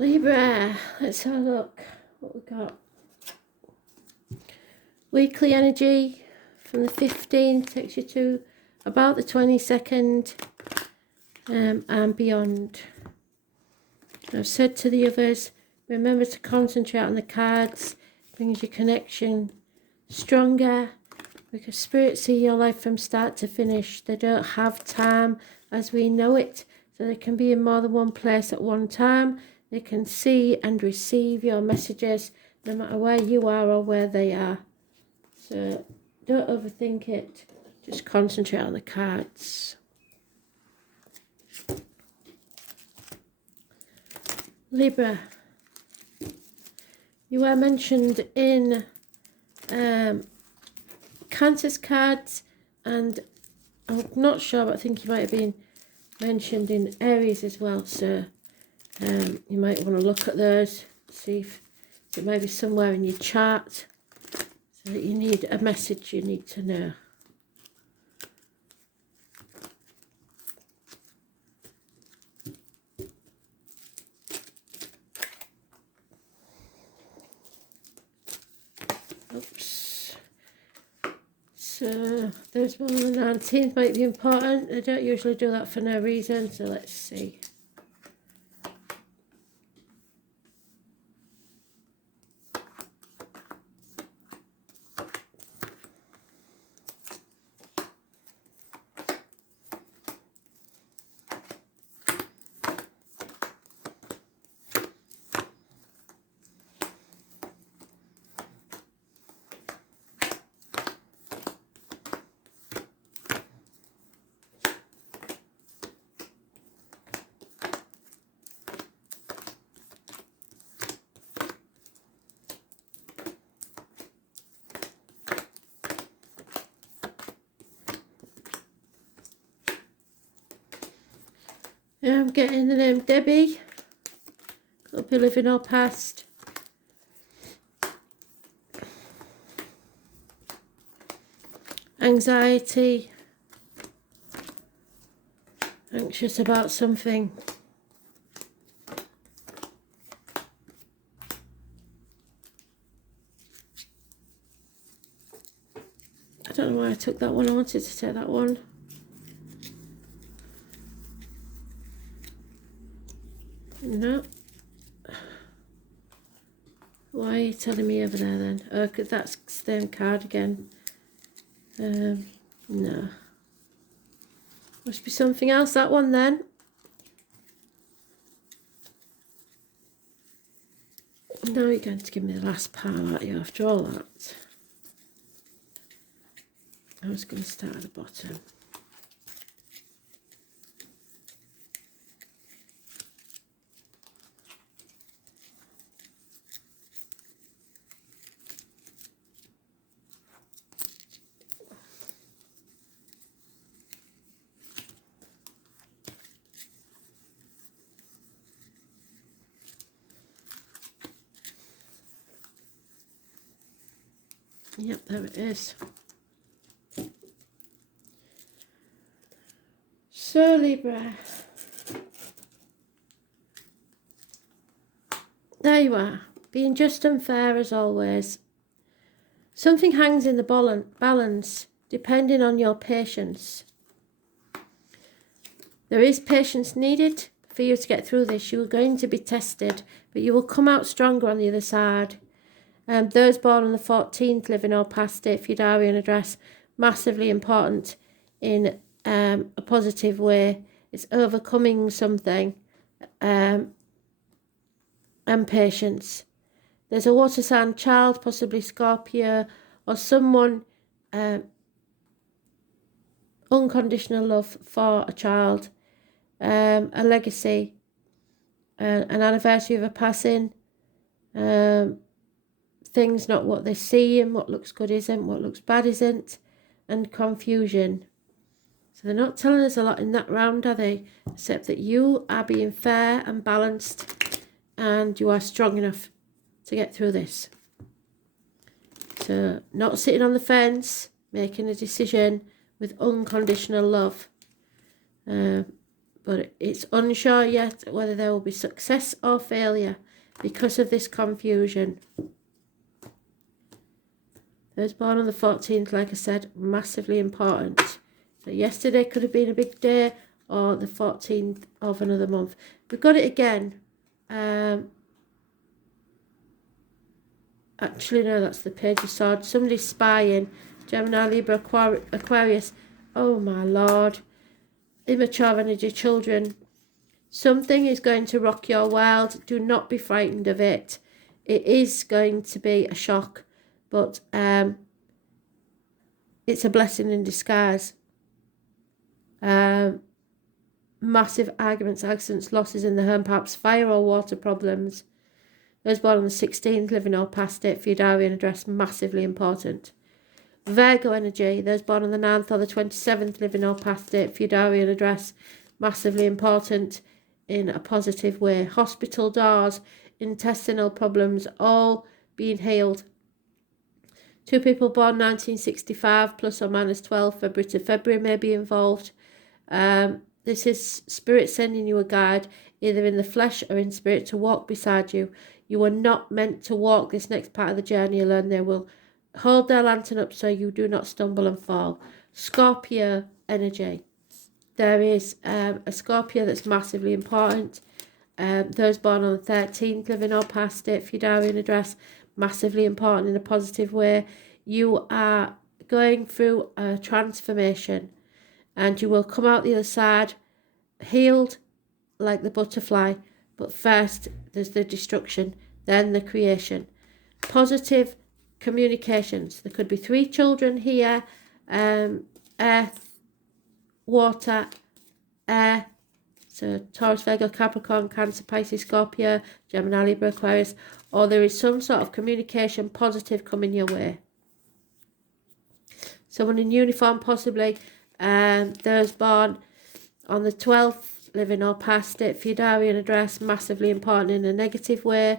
Libra, let's have a look what we got. Weekly energy from the 15th takes you to about the 22nd and beyond. I've said to the others, remember to concentrate on the cards, brings your connection stronger, because spirits see your life from start to finish. They don't have time as we know it, so they can be in more than one place at one time. They can see and receive your messages no matter where you are or where they are. So don't overthink it, just concentrate on the cards. Libra, you are mentioned in Cancer's cards, and I'm not sure, but I think you might have been mentioned in Aries as well, so you might want to look at those, see if it might be somewhere in your chart, so that you need a message you need to know. Oops. So there's one on the 19th, might be important. They don't usually do that for no reason, so let's see. I'm getting the name Debbie. Could be living or past. Anxiety. Anxious about something. I don't know why I took that one. I wanted to take that one. No. Why are you telling me over there then? Oh, because that's the same card again. No. Must be something else, that one then. Now you're going to give me the last part, aren't you, after all that? I was going to start at the bottom. Yep, there it is. So, Libra. There you are. Being just and fair as always. Something hangs in the balance, depending on your patience. There is patience needed for you to get through this. You're going to be tested, but you will come out stronger on the other side. Those born on the 14th, living or past it, if your diary and address, massively important in a positive way. It's overcoming something and patience. There's a water sign child, possibly Scorpio, or someone, unconditional love for a child, a legacy, an anniversary of a passing, things not what they see, and what looks good isn't, what looks bad isn't, and confusion. So they're not telling us a lot in that round, are they? Except that you are being fair and balanced, and you are strong enough to get through this. So not sitting on the fence, making a decision with unconditional love, but but it's unsure yet whether there will be success or failure because of this confusion. Those born on the 14th, like I said, massively important. So yesterday could have been a big day, or the 14th of another month. We've got it again. Actually, no, that's the Page of Swords. Somebody's spying. Gemini, Libra, Aquarius. Oh, my Lord. Immature energy, children. Something is going to rock your world. Do not be frightened of it. It is going to be a shock, but it's a blessing in disguise. Massive arguments, accidents, losses in the home, perhaps fire or water problems. Those born on the 16th, living or past it, for your diary and address, massively important. Virgo energy, those born on the 9th or the 27th, living or past it, for your diary and address, massively important in a positive way. Hospital doors, intestinal problems, all being healed. 2 people born 1965, plus or minus 12, February to February may be involved. This is spirit sending you a guide, either in the flesh or in spirit, to walk beside you. You are not meant to walk this next part of the journey alone. They will hold their lantern up so you do not stumble and fall. Scorpio energy. There is a Scorpio that's massively important. Those born on the 13th, living or past it, for your diary and address, massively important in a positive way. You are going through a transformation, and you will come out the other side healed like the butterfly. But first, there's the destruction, then the creation. Positive communications. There could be 3 children here. Earth, water, air. So Taurus, Virgo, Capricorn, Cancer, Pisces, Scorpio, Gemini, Libra, Aquarius. Or there is some sort of communication positive coming your way. Someone in uniform possibly. Those born on the 12th, living or past it, for your diary and address, massively important in a negative way.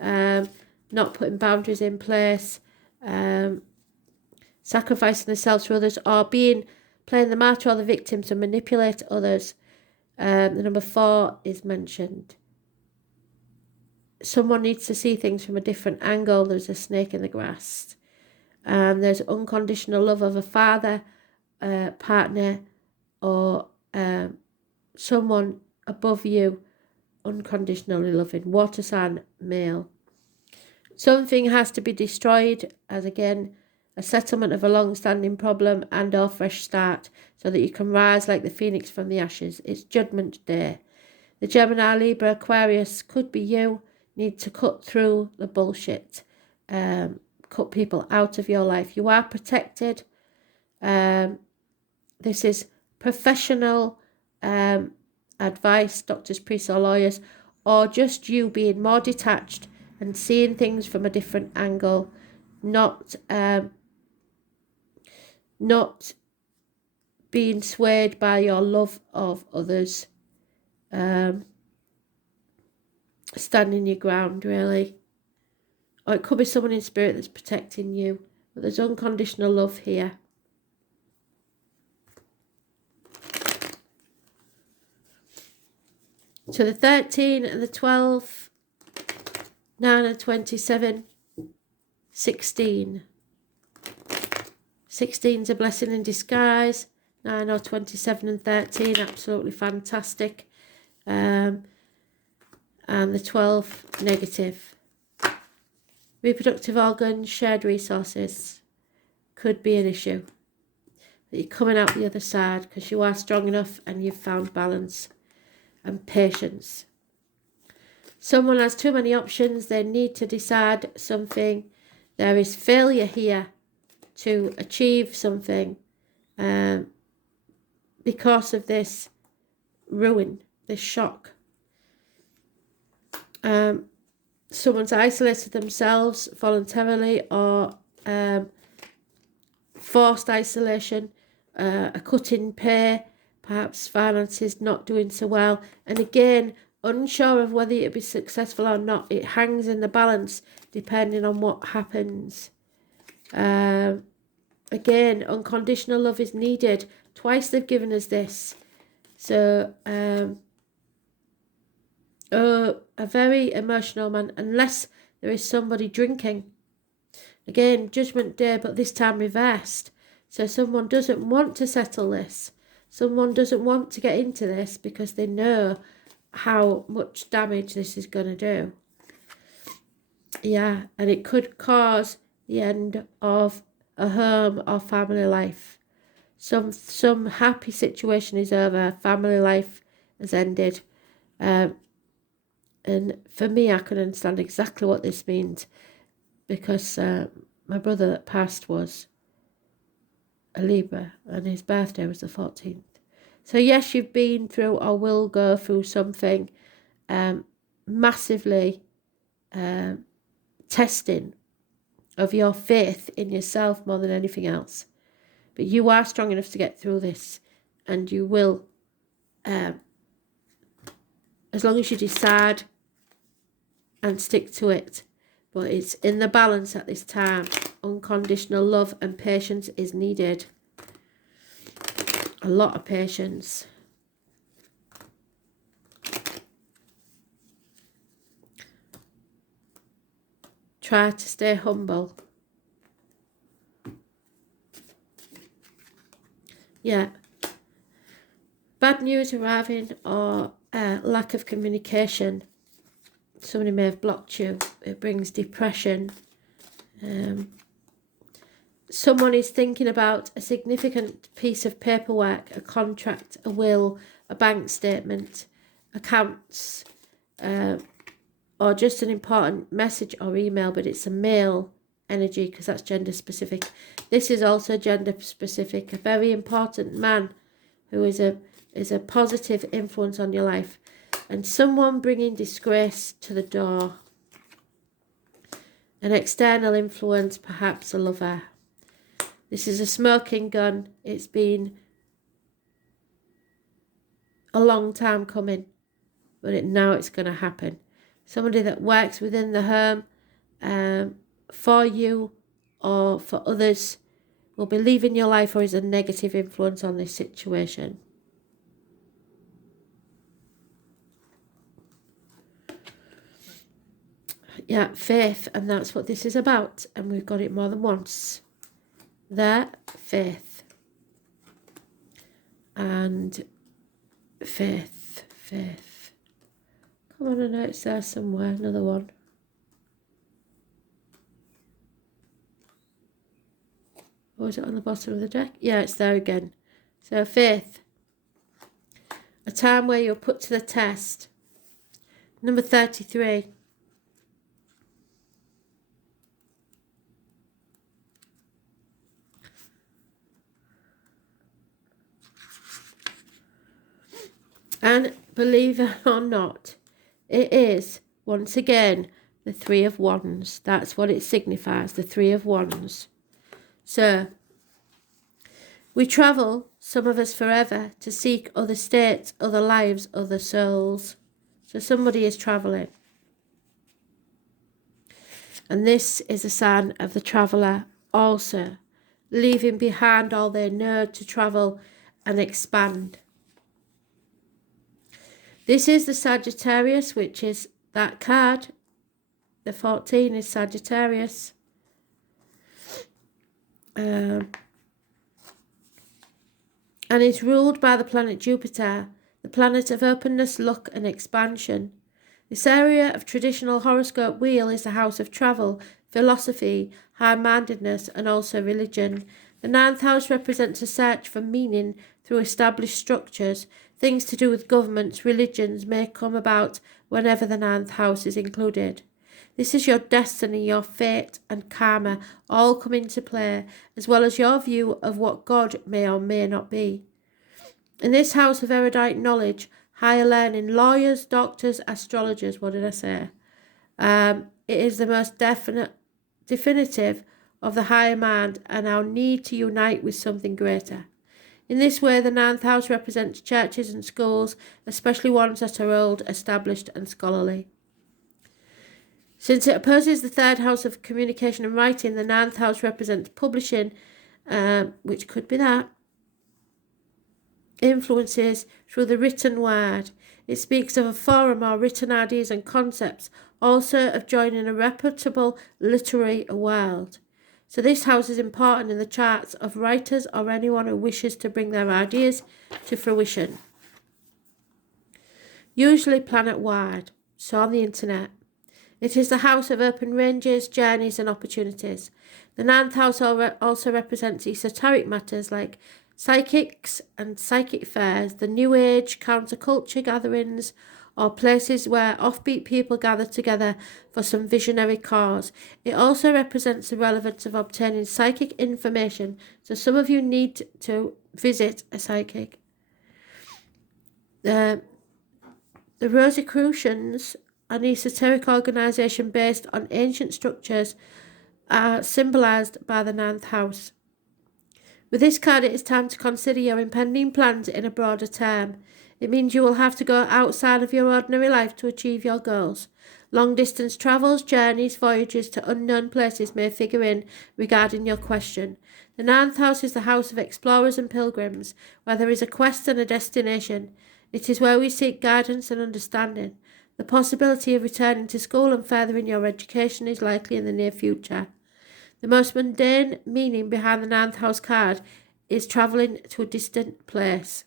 Not putting boundaries in place. Sacrificing themselves for others, or playing the martyr or the victim to manipulate others. The number 4 is mentioned. Someone needs to see things from a different angle. There's a snake in the grass. There's unconditional love of a father, partner, or someone above you, unconditionally loving. Water sign, male. Something has to be destroyed, as again, a settlement of a long-standing problem and or fresh start, so that you can rise like the phoenix from the ashes. It's Judgment Day. The Gemini, Libra, Aquarius could be you. Need to cut through the bullshit. Cut people out of your life. You are protected. This is professional advice, doctors, priests or lawyers, or just you being more detached and seeing things from a different angle, not being swayed by your love of others. Standing your ground, really. Or it could be someone in spirit that's protecting you. But there's unconditional love here. So the 13 and the 12, 9 and 27, 16. 16's a blessing in disguise. 9 or 27 and 13, absolutely fantastic. And the 12, negative. Reproductive organs, shared resources could be an issue. But you're coming out the other side because you are strong enough and you've found balance and patience. Someone has too many options. They need to decide something. There is failure here to achieve something because of this ruin, this shock. Someone's isolated themselves voluntarily or forced isolation, a cut in pay, perhaps finances not doing so well, and again unsure of whether it'll be successful or not. It hangs in the balance depending on what happens. Again, unconditional love is needed. Twice they've given us this. So, a very emotional man, unless there is somebody drinking. Again, Judgment Day, but this time reversed. So someone doesn't want to settle this. Someone doesn't want to get into this because they know how much damage this is going to do. Yeah, and it could cause the end of a home or family life. Some happy situation is over, family life has ended. And for me, I can understand exactly what this means, because my brother that passed was a Libra and his birthday was the 14th. So yes, you've been through or will go through something massively testing of your faith in yourself more than anything else. But you are strong enough to get through this, and you will, as long as you decide and stick to it. But it's in the balance at this time. Unconditional love and patience is needed. A lot of patience. Try to stay humble. Yeah. Bad news arriving or lack of communication. Somebody may have blocked you. It brings depression. Someone is thinking about a significant piece of paperwork, a contract, a will, a bank statement, accounts, or just an important message or email, but it's a male energy because that's gender specific. This is also gender specific. A very important man who is a positive influence on your life, and someone bringing disgrace to the door. An external influence, perhaps a lover. This is a smoking gun. It's been a long time coming, but now it's going to happen. Somebody that works within the home for you or for others will be leaving your life or is a negative influence on this situation. Yeah, faith, and that's what this is about, and we've got it more than once. There, faith. And faith. Come on, I know it's there somewhere, another one. Or is it on the bottom of the deck? Yeah, it's there again. So faith. A time where you're put to the test. Number 33. And believe it or not, it is, once again, the Three of Wands. That's what it signifies, the Three of Wands. So, we travel, some of us forever, to seek other states, other lives, other souls. So somebody is travelling. And this is a sign of the traveller also, leaving behind all they know to travel and expand. This is the Sagittarius, which is that card. The 14 is Sagittarius. And it's ruled by the planet Jupiter, the planet of openness, luck and expansion. This area of traditional horoscope wheel is the house of travel, philosophy, high-mindedness and also religion. The 9th house represents a search for meaning through established structures. Things to do with governments, religions may come about whenever the 9th house is included. This is your destiny, your fate and karma all come into play, as well as your view of what God may or may not be. In this house of erudite knowledge, higher learning, lawyers, doctors, astrologers, what did I say? It is the most definitive of the higher mind and our need to unite with something greater. In this way, the 9th house represents churches and schools, especially ones that are old, established and scholarly. Since it opposes the 3rd house of communication and writing, the 9th house represents publishing, which could be that. influences through the written word. It speaks of a forum or written ideas and concepts, also of joining a reputable literary world. So this house is important in the charts of writers or anyone who wishes to bring their ideas to fruition. Usually planet-wide, so on the internet. It is the house of open ranges, journeys and opportunities. The 9th house also represents esoteric matters like psychics and psychic fairs, the New Age, counterculture gatherings, or places where offbeat people gather together for some visionary cause. It also represents the relevance of obtaining psychic information, so some of you need to visit a psychic. The Rosicrucians, an esoteric organisation based on ancient structures, are symbolised by the 9th house. With this card, it is time to consider your impending plans in a broader term. It means you will have to go outside of your ordinary life to achieve your goals. Long-distance travels, journeys, voyages to unknown places may figure in regarding your question. The 9th house is the house of explorers and pilgrims, where there is a quest and a destination. It is where we seek guidance and understanding. The possibility of returning to school and furthering your education is likely in the near future. The most mundane meaning behind the 9th house card is travelling to a distant place.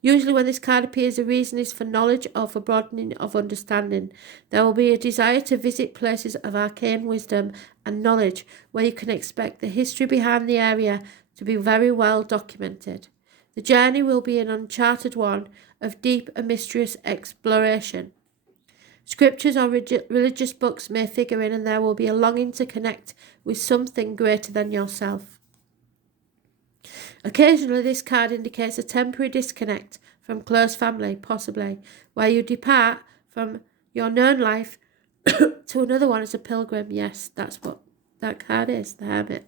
Usually when this card appears, the reason is for knowledge or for broadening of understanding. There will be a desire to visit places of arcane wisdom and knowledge where you can expect the history behind the area to be very well documented. The journey will be an uncharted one of deep and mysterious exploration. Scriptures or religious books may figure in, and there will be a longing to connect with something greater than yourself. Occasionally, this card indicates a temporary disconnect from close family, possibly, where you depart from your known life to another one as a pilgrim. Yes, that's what that card is, the Hermit.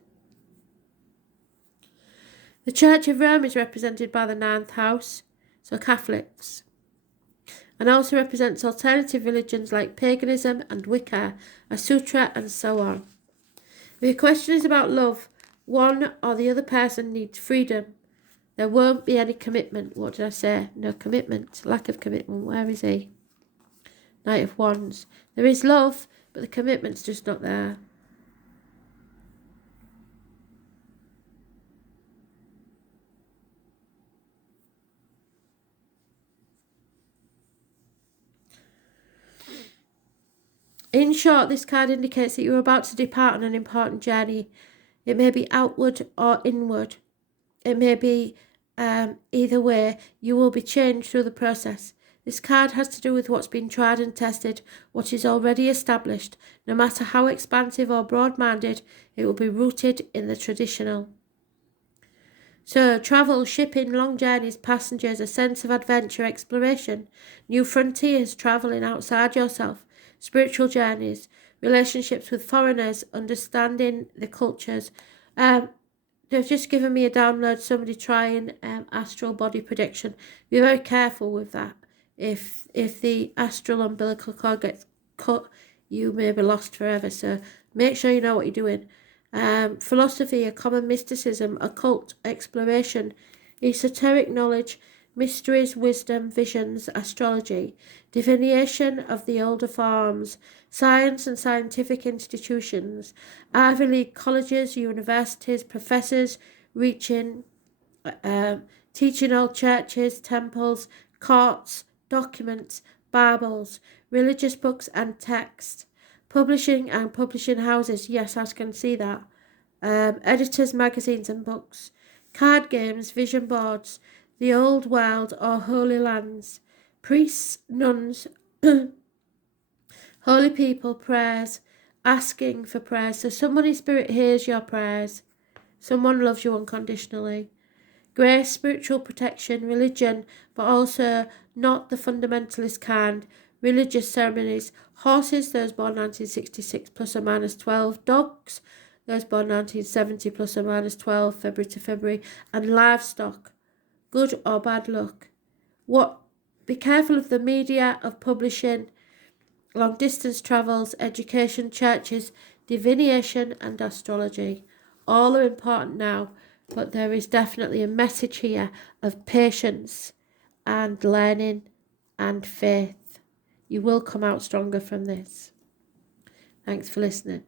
The Church of Rome is represented by the 9th house, so Catholics, and also represents alternative religions like paganism and Wicca, a sutra and so on. If your question is about love, one or the other person needs freedom. There won't be any commitment. What did I say? No commitment. Lack of commitment. Where is he? Knight of Wands. There is love, but the commitment's just not there. In short, this card indicates that you are about to depart on an important journey. It may be outward or inward. It may be either way. You will be changed through the process. This card has to do with what's been tried and tested, what is already established. No matter how expansive or broad-minded, it will be rooted in the traditional. So, travel, shipping, long journeys, passengers, a sense of adventure, exploration, new frontiers, travelling outside yourself, spiritual journeys, relationships with foreigners, understanding the cultures. They've just given me a download, somebody trying astral body prediction. Be very careful with that. If the astral umbilical cord gets cut, you may be lost forever. So make sure you know what you're doing. Philosophy, a common mysticism, occult exploration, esoteric knowledge, mysteries, wisdom, visions, astrology, divination of the older forms, science and scientific institutions, Ivy League colleges, universities, professors teaching old churches, temples, courts, documents, Bibles, religious books and texts, publishing and publishing houses. Yes, I can see that. Editors, magazines and books, card games, vision boards, the old world or holy lands, priests, nuns, holy people, prayers, asking for prayers. So someone in spirit hears your prayers. Someone loves you unconditionally. Grace, spiritual protection, religion, but also not the fundamentalist kind. Religious ceremonies, horses, those born 1966 plus or minus 12, dogs, those born 1970 plus or minus 12, February to February, and livestock, good or bad luck. Be careful of the media, of publishing, long distance travels, education, churches, divination and astrology. All are important now. But there is definitely a message here of patience and learning and faith. You will come out stronger from this. Thanks for listening.